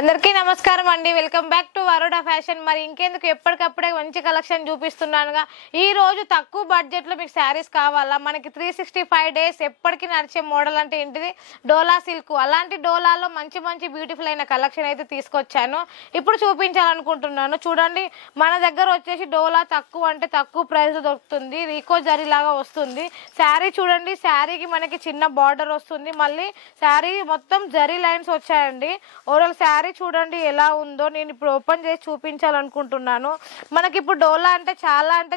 అందరికీ నమస్కారం అండి. Welcome back to Varoda fashion. మరి ఇంకెందుకు ఎప్పటికప్పుడే మంచి కలెక్షన్ చూపిస్తున్నానుగా. ఈ రోజు తక్కువ బడ్జెట్లో మీకు శారీస్ కావాలా, మనకి 365 డేస్ ఎప్పటికీ నడిచే మోడల్ అంటే ఏంటిది, డోలా సిల్క్. అలాంటి డోలాలో మంచి మంచి బ్యూటిఫుల్ అయిన కలెక్షన్ అయితే తీసుకొచ్చాను, ఇప్పుడు చూపించాలనుకుంటున్నాను. చూడండి, మన దగ్గర వచ్చేసి డోలా తక్కువ అంటే తక్కువ ప్రైస్ దొరుకుతుంది. రీకో జరీ లాగా వస్తుంది శారీ. చూడండి, శారీకి మనకి చిన్న బార్డర్ వస్తుంది, మళ్ళీ శారీ మొత్తం జరీ లైన్స్ వచ్చాయండి. ఓవరాల్ శారీ చూడండి ఎలా ఉందో, నేను ఇప్పుడు ఓపెన్ చేసి చూపించాలనుకుంటున్నాను. మనకి ఇప్పుడు డోలా అంటే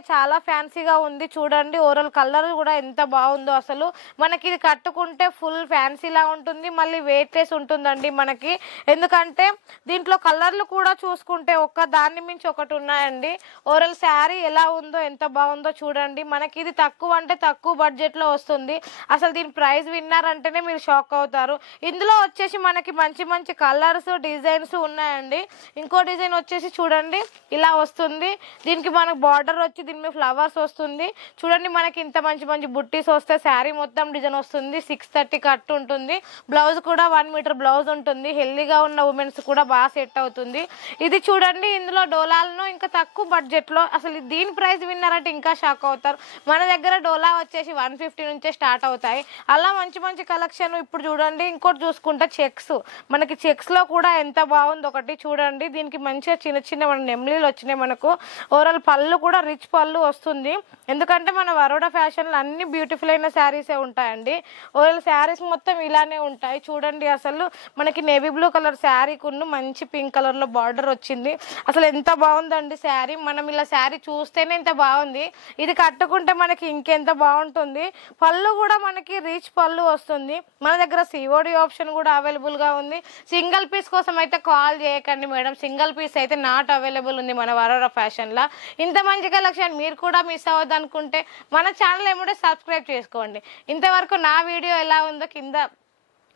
చాలా ఫ్యాన్సీగా ఉంది. చూడండి, ఓవరాల్ కలర్ కూడా ఎంత బాగుందో. అసలు మనకి ఇది కట్టుకుంటే ఫుల్ ఫ్యాన్సీలా ఉంటుంది, మళ్ళీ వెయిట్లెస్ ఉంటుందండి మనకి. ఎందుకంటే దీంట్లో కలర్లు కూడా చూసుకుంటే ఒక్క దాన్ని మించి ఒకటి ఉన్నాయండి. ఓవరాల్ శారీ ఎలా ఉందో, ఎంత బాగుందో చూడండి. మనకి ఇది తక్కువ అంటే తక్కువ బడ్జెట్లో వస్తుంది. అసలు దీని ప్రైస్ విన్నారంటేనే మీరు షాక్ అవుతారు. ఇందులో వచ్చేసి మనకి మంచి మంచి కలర్స్ డిజైన్స్ ఉన్నాయండి. ఇంకో డిజైన్ వచ్చేసి చూడండి ఇలా వస్తుంది. దీనికి మనకు బార్డర్ వచ్చి దీని మీద ఫ్లవర్స్ వస్తుంది. చూడండి, మనకి ఇంత మంచి మంచి బుట్టీస్ వస్తే శారీ మొత్తం డిజైన్ వస్తుంది. 630 కట్ ఉంటుంది. బ్లౌజ్ కూడా 1 మీటర్ బ్లౌజ్ ఉంటుంది. హెల్దీగా ఉన్న ఉమెన్స్ కూడా బాగా సెట్ అవుతుంది. ఇది చూడండి, ఇందులో డోలాలను ఇంకా తక్కువ బడ్జెట్లో. అసలు దీని ప్రైస్ విన్నారంటే ఇంకా షాక్ అవుతారు. మన దగ్గర డోలా వచ్చేసి 150 నుంచే స్టార్ట్ అవుతాయి. అలా మంచి మంచి కలెక్షన్. ఇప్పుడు చూడండి, ఇంకోటి చూసుకుంటే చెక్స్. మనకి చెక్స్ లో కూడా ఎంత బాగుంది ఒకటి చూడండి. దీనికి మంచిగా చిన్న చిన్న మన నెమ్లీలు వచ్చినాయి మనకు. ఓవరాల్ పళ్ళు కూడా రిచ్ పళ్ళు వస్తుంది. ఎందుకంటే మన వరోడా ఫ్యాషన్లో అన్ని బ్యూటిఫుల్ అయిన శారీసే ఉంటాయండి. ఓవరాల్ శారీస్ మొత్తం ఇలానే ఉంటాయి. చూడండి, అసలు మనకి నేవీ బ్లూ కలర్ శారీకున్న మంచి పింక్ కలర్ లో బార్డర్ వచ్చింది. అసలు ఎంత బాగుందండి శారీ. మనం ఇలా శారీ చూస్తేనే ఎంత బాగుంది, ఇది కట్టుకుంటే మనకి ఇంకెంత బాగుంటుంది. పళ్ళు కూడా మనకి రిచ్ పళ్ళు వస్తుంది. మన దగ్గర సిఓడి ఆప్షన్ కూడా అవైలబుల్ గా ఉంది. సింగిల్ పీస్ కోసం అయితే కాల్ చేయకండి మేడం, సింగిల్ పీస్ అయితే నాట్ అవైలబుల్ ఉంది మన వరోడా ఫ్యాషన్ లా. ఇంత మంచి కలెక్షన్ మీరు కూడా మిస్ అవ్వద్దు అనుకుంటే మన ఛానల్ ఏమిటో సబ్స్క్రైబ్ చేసుకోండి. ఇంతవరకు నా వీడియో ఎలా ఉందో కింద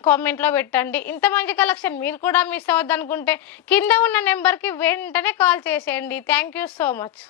కామెంట్లో పెట్టండి. ఇంత మంచి కలెక్షన్ మీరు కూడా మిస్ అవ్వద్దు అనుకుంటే కింద ఉన్న నెంబర్కి వెంటనే కాల్ చేసేయండి. Thank you so much.